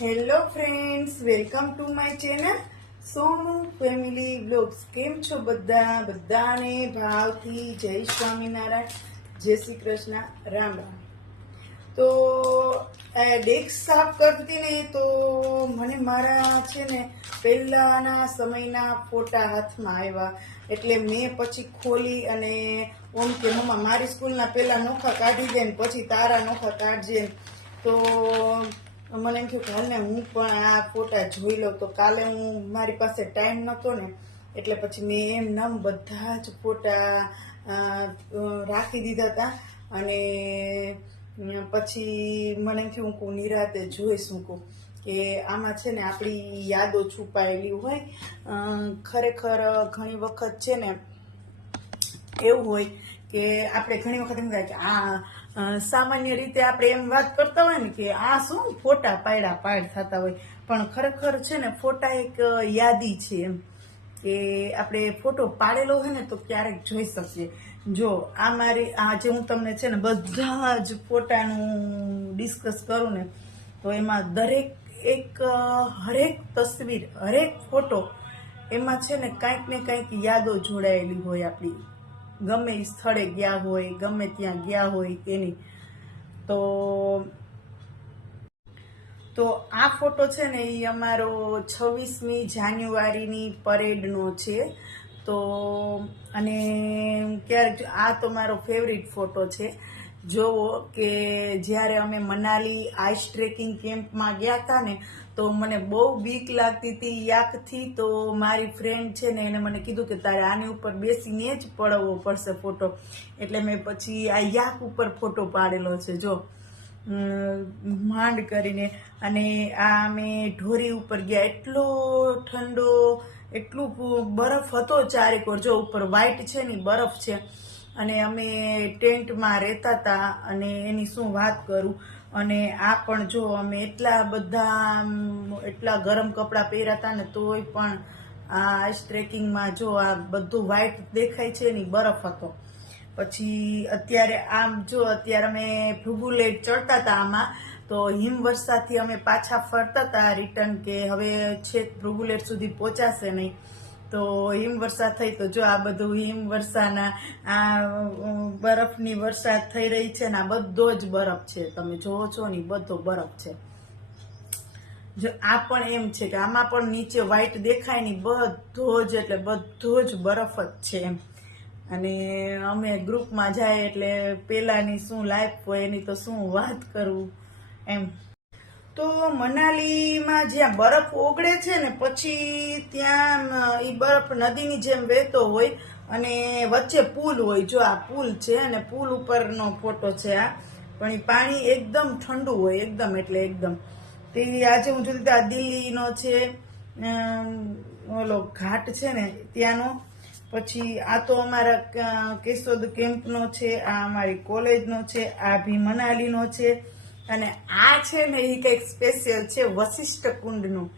Hello friends welcome to my channel Sonu family blogs કેમ છો બધા? બધાને ભાવથી જય સ્વામિનારાયણ, જય શ્રી કૃષ્ણ, રામ રામ. તો ડેસ્ક સાફ કરતી ને તો મને મારા છે ને પહેલાના સમયના ફોટા હાથમાં આવ્યા. એટલે મેં પછી ખોલી અને ઓમ કે મમ્મા, મારી સ્કૂલના પહેલાં નોખા કાઢી દે ને પછી તારા નોખા કાઢજે. તો મને એમ થયું કે હાલને હું પણ આ ફોટા જોઈ લઉં. તો કાલે હું મારી પાસે ટાઈમ નહોતો ને, એટલે પછી મેં એમ નામ બધા જ ફોટા રાખી દીધા હતા અને પછી મને એમ થયું, હું નિરાતે જોઈશું કહું. કે આમાં છે ને આપણી યાદો છુપાયેલી હોય. ખરેખર ઘણી વખત છે ને એવું હોય કે આપણે ઘણી વખત એમ થાય કે આ સામાન્ય રીતે આપણે એમ વાત કરતા હોય ને કે આ શું ફોટા પાયડા પાડ થતા હોય. પણ ખરેખર છે ને ફોટા એક યાદી છે એમ. કે આપણે ફોટો પાડેલો હોય ને તો ક્યારેક જોઈ શકીએ. જો આ મારી આજે હું તમને છે ને બધા જ ફોટાનું ડિસ્કસ કરું ને, તો એમાં દરેક એક હરેક તસવીર, હરેક ફોટો એમાં છે ને કાંઈક ને કાંઈક યાદો જોડાયેલી હોય આપણી. ગમે એ સ્થળે ગયા હોય, ગમે ત્યાં ગયા હોય એની તો તો આ ફોટો છે ને એ અમારો છવ્વીસમી જાન્યુઆરીની પરેડનો છે. તો, અને ક્યારેક આ તો મારો ફેવરિટ ફોટો છે. જોવો કે જ્યારે અમે મનાલી આઈસ ટ્રેકિંગ કેમ્પમાં ગયા હતા ને, તો મને બહુ બીક લાગતી હતી યાકથી તો મારી ફ્રેન્ડ છે ને, એને મને કીધું કે તારે આની ઉપર બેસીને જ પડવો પડશે ફોટો એટલે મેં પછી આ યાક ઉપર ફોટો પાડેલો છે, જો. માંડ કરીને. અને આ અમે ઢોરી ઉપર ગયા. એટલો ઠંડો, એટલું બરફ હતો ચારેકોર જો, ઉપર વ્હાઈટ છે ને બરફ છે. અને અમે ટેન્ટમાં રહેતા હતા અને એની શું વાત કરું? અને આ પણ જો અમે એટલા બધા એટલા ગરમ કપડાં પહેર્યા હતા ને તોય પણ આ ટ્રેકિંગમાં જો આ બધું વ્હાઈટ દેખાય છે ને બરફ હતો. પછી અત્યારે આમ જો અત્યારે અમે ભૃગુલેટ ચડતા હતા આમાં, તો હિમવર્ષાથી અમે પાછા ફરતા હતા રિટર્ન કે હવે છેક ભૃગુલેટ સુધી પહોંચાશે નહીં. તો હિમવર્ષા થઈ તો જો આ બધું હિમવર્ષાના આ બરફની વરસાદ થઈ રહી છે ને આ બધો જ બરફ છે. તમે જોવો છો ને બધો બરફ છે. જો આ પણ એમ છે કે આમાં પણ નીચે વ્હાઈટ દેખાય ને બધો જ, એટલે બધો જ બરફ જ છે એમ. અને અમે ગ્રુપમાં જાય એટલે પહેલાંની શું લાઈફ હોય એની તો શું વાત કરવું એમ. તો મનાલીમાં જ્યાં બરફ ઓગળે છે ને, પછી ત્યાં એ બરફ નદીની જેમ વહેતો હોય અને વચ્ચે પુલ હોય. જો આ પુલ છે અને પુલ ઉપરનો ફોટો છે આ, પણ એ પાણી એકદમ ઠંડુ હોય, એકદમ એટલે એકદમ. તે આજે હું જોતી આ દિલ્હીનો છે ઓલો ઘાટ છે ને, ત્યાંનો. પછી આ તો અમારા કેશોદ કેમ્પનો છે, આ અમારી કોલેજનો છે, આ ભી મનાલીનો છે. અને આ છે ને એ કંઈક સ્પેશિયલ છે વશિષ્ઠ કુંડનું.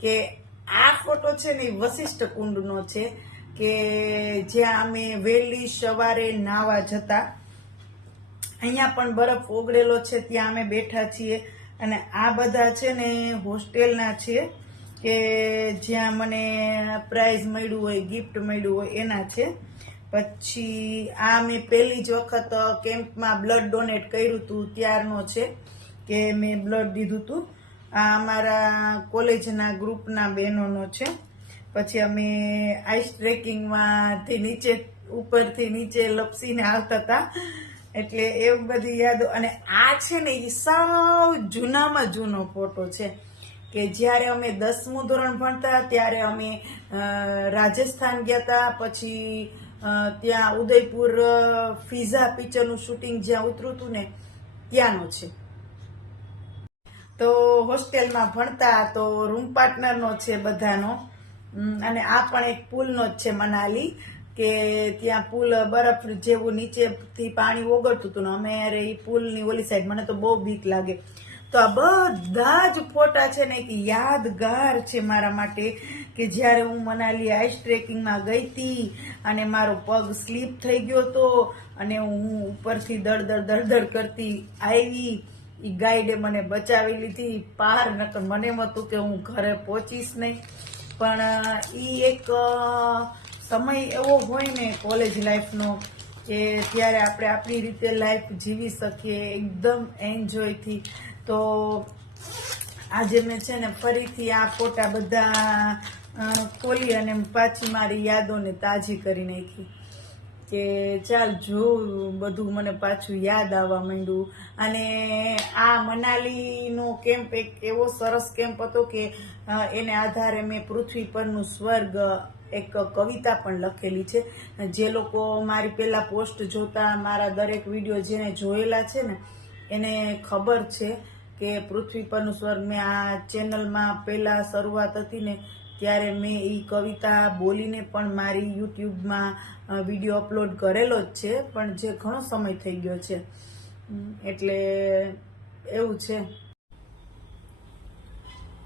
કે આ ફોટો છે ને એ વશિષ્ઠ કુંડનો છે કે જ્યાં અમે વહેલી સવારે નાવા જતા. અહીંયા પણ બરફ ઓગળેલો છે, ત્યાં અમે બેઠા છીએ. અને આ બધા છે ને હોસ્ટેલના છે કે જ્યાં મને પ્રાઇઝ મળ્યું હોય ગિફ્ટ મળ્યું હોય, એના છે. પછી આ મેં પહેલી જ વખત કેમ્પમાં બ્લડ ડોનેટ કર્યું હતું ત્યારનો છે કે મેં બ્લડ દીધું હતું આ અમારા કોલેજના ગ્રુપના બહેનોનો છે. પછી અમે આઈસ ટ્રેકિંગમાંથી નીચે, ઉપરથી નીચે લપસીને આવતા હતા. એટલે એ બધી યાદો, અને આ છે ને એ સાવ જૂનામાં જૂનો ફોટો છે કે જ્યારે અમે દસમું ધોરણ ભણતા, ત્યારે અમે રાજસ્થાન ગયા હતા પછી ત્યાં ઉદયપુર ફિઝા પિક્ચરનું શૂટિંગ જ્યાં ઉતર્યું હતું ને, ત્યાંનું છે. તો હોસ્ટેલમાં ભણતા, તો રૂમ પાર્ટનરનો છે બધાનો. અને આ પણ એક પુલનો જ છે મનાલી, કે ત્યાં પુલ બરફ જેવું નીચેથી પાણી ઓગળતું હતું ને, અમે અરે એ પુલની ઓલી સાઈડ મને તો બહુ બીક લાગે. તો આ બધા જ ફોટા છે ને એક યાદગાર છે મારા માટે કે જ્યારે હું મનાલી આઈસ ટ્રેકિંગમાં ગઈ હતી અને મારો પગ સ્લીપ થઈ ગયો હતો અને હું ઉપરથી દળદળ દળદળ કરતી આવી એ ગાઈડે મને બચાવી લીધી, પાર નકર મને એમ હતું કે હું ઘરે પહોંચીશ નહીં. પણ એ એક સમય એવો હોય ને કોલેજ લાઈફનો કે ત્યારે આપણે આપણી રીતે લાઈફ જીવી શકીએ, એકદમ એન્જોયથી તો આજે મેં છે ને ફરીથી આ ફોટા બધા ખોલી અને પાછી મારી યાદોને તાજી કરી નાખી. કે ચાલ જો બધું મને પાછું યાદ આવવા માંડ્યું. અને આ મનાલીનો કેમ્પ એક એવો સરસ કેમ્પ હતો કે એને આધારે મેં પૃથ્વી પરનું સ્વર્ગ એક કવિતા પણ લખેલી છે. જે લોકો મારી પહેલાં પોસ્ટ જોતા, મારા દરેક વીડિયો જેને જોયેલા છે ને, એને ખબર છે. કે પૃથ્વી પરનું સ્વર્ગ મેં આ ચેનલમાં પહેલાં શરૂઆત હતી ને ત્યારે મેં એ કવિતા બોલીને પણ મારી યુટ્યુબમાં વીડિયો અપલોડ કરેલો જ છે, પણ જે ઘણો સમય થઈ ગયો છે. એટલે એવું છે.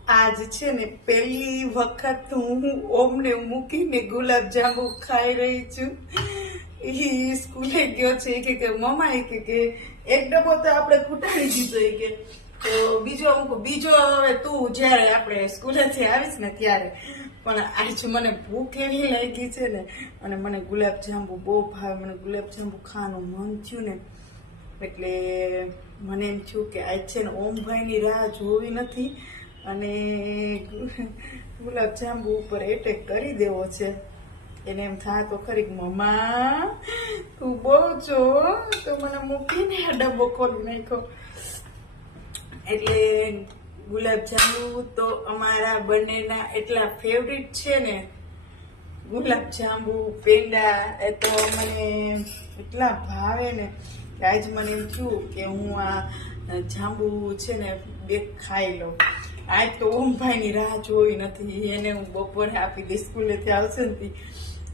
આજ છે ને પહેલી વખત હું ઓમને મૂકીને ગુલાબજાંબુ ખાઈ રહી છું. એ સ્કૂલે ગયો છે કે મમ્મા કે એક ડબ્બો તો આપણે ખૂટાડી દીધો કે. તો બીજો કહું, બીજો હવે તું જ્યારે આપણે સ્કૂલેથી આવીશ ને ત્યારે. પણ આજ મને ભૂખ એવી લાગી છે ને અને મને ગુલાબ જાંબુ બહુ ભાવે. મને ગુલાબ જાંબુ ખાવાનું મન થયું ને એટલે મને એમ થયું કે આજ છે ને ઓમભાઈની રાહ જોવી નથી અને ગુલાબજાંબુ ઉપર એટેક કરી દેવો છે. એને એમ થાય તો ખરી મમા તું બહુ છો. તો મને મૂકીને આ ડબ્બો ખોલી નાખ્યો. એટલે ગુલાબ જાંબુ તો અમારા બંનેના એટલા ફેવરિટ છે ને. ગુલાબજાંબુ પેંડા, એ તો મને એટલા ભાવે ને કે આજ મને એમ થયું કે હું આ જાંબુ છે ને બે ખાઈ લઉં. આજ તો ઓમભાઈની રાહ જોઈ નથી, એને હું બપોરે આપી દઈશ, સ્કૂલેથી આવશે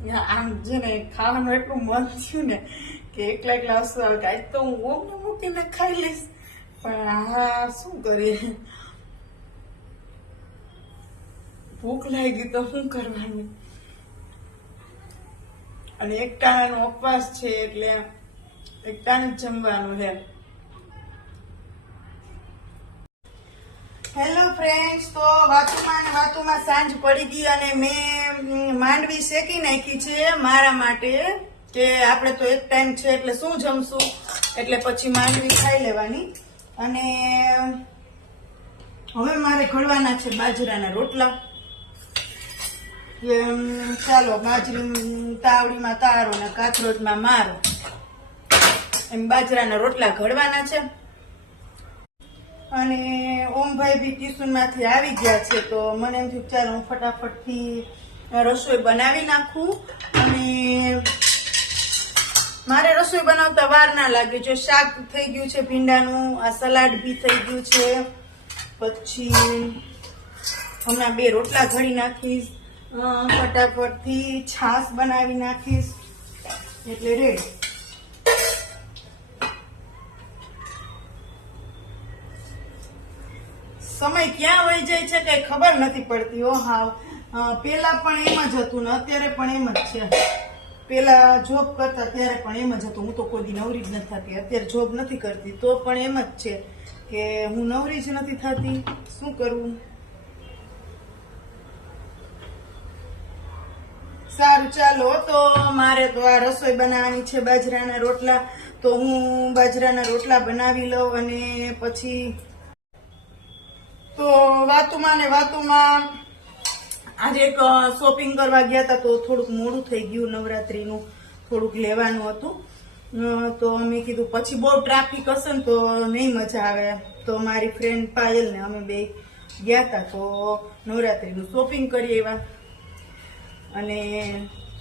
ને આમ છે ને ખાવાનું એટલું મન થયું ને કે એકલા એકલા આવે આજ તો હું ઓમને મૂકીને ખાઈ લઈશ. પણ આ શું કરીએ ભૂખ લાગી તો શું કરવાનું? અને એકટાણાનો ઉપવાસ છે એટલે એકટાણું જમવાનું છે. હેલો ફ્રેન્ડ્સ તો વાતુમાં ને વાતુમાં સાંજ પડી ગઈ અને મેં, માંડવી શેકી નાખી છે મારા માટે કે આપણે તો એક ટાઈમ છે એટલે શું જમશું? એટલે પછી માંડવી ખાઈ લેવાની. અને હવે મારે ઘડવાના છે બાજરાના રોટલા. ચાલો, બાજરી, તાવડીમાં તારો ને કાથરોટમાં મારો. એમ બાજરાના રોટલા ઘડવાના છે. અને ઓમભાઈ બી ટ્યુશનમાંથી આવી ગયા છે તો મને એમ થયું ચાલો હું ફટાફટથી રસોઈ બનાવી નાખું અને મારે રસોઈ બનાવતા વાર ના લાગે. જો શાક થઈ ગયું છે ભીંડાનું, આ સલાડ બી થઈ ગયું છે. પછી હમણાં બે રોટલા ઘડી નાખીશ. ફટાફટથી છાશ બનાવી નાખીશ. એટલે રેડી. સમય ક્યાં વહી જાય છે કઈ ખબર નથી પડતી ઓ હા પેલા પણ એમ જ હતું ને અત્યારે પણ એમ જ છે. પેલા જોબ કરતા ત્યારે પણ એમ જ હતું. હું તો કોઈ દી નવરી જ નથી થતી. અત્યારે જોબ નથી કરતી. તો પણ એમ જ છે કે હું નવરી જ નથી થતી. શું કરવું સારું, ચાલો. તો મારે તો આ રસોઈ બનાવવાની છે બાજરાના રોટલા. તો હું બાજરાના રોટલા બનાવી લઉં અને પછી તો વાતુમાં ને વાતુમાં આજે એક શોપિંગ કરવા ગયા હતા તો થોડુંક મોડું થઈ ગયું નવરાત્રીનું, થોડુંક લેવાનું હતું. તો મેં કીધું પછી બહુ ટ્રાફિક હશે ને તો નહીં મજા આવે. તો મારી ફ્રેન્ડ પાયલ ને અમે બે ગયા હતા તો નવરાત્રીનું શોપિંગ કરી એવા અને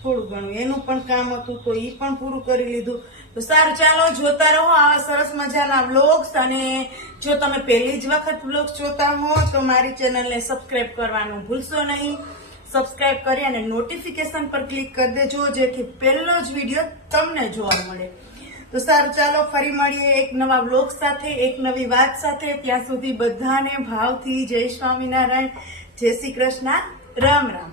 થોડું ઘણું એનું પણ કામ હતું તો એ પણ પૂરું કરી લીધું. તો સારું, ચાલો જોતા રહો આવા સરસ મજાના વ્લોગ્સ અને જો તમે પહેલી જ વખત વ્લોગ્સ જોતા હો, તો મારી ચેનલને સબસ્ક્રાઈબ કરવાનું ભૂલશો નહીં. સબસ્ક્રાઈબ કરી અને નોટિફિકેશન પર ક્લિક કરી દેજો, જેથી પહેલો જ વીડિયો તમને જોવા મળે. તો સારું, ચાલો ફરી મળીએ એક નવા વ્લોગ સાથે, એક નવી વાત સાથે. ત્યાં સુધી બધાને ભાવથી જય સ્વામિનારાયણ, જય શ્રી કૃષ્ણ. રામ રામ.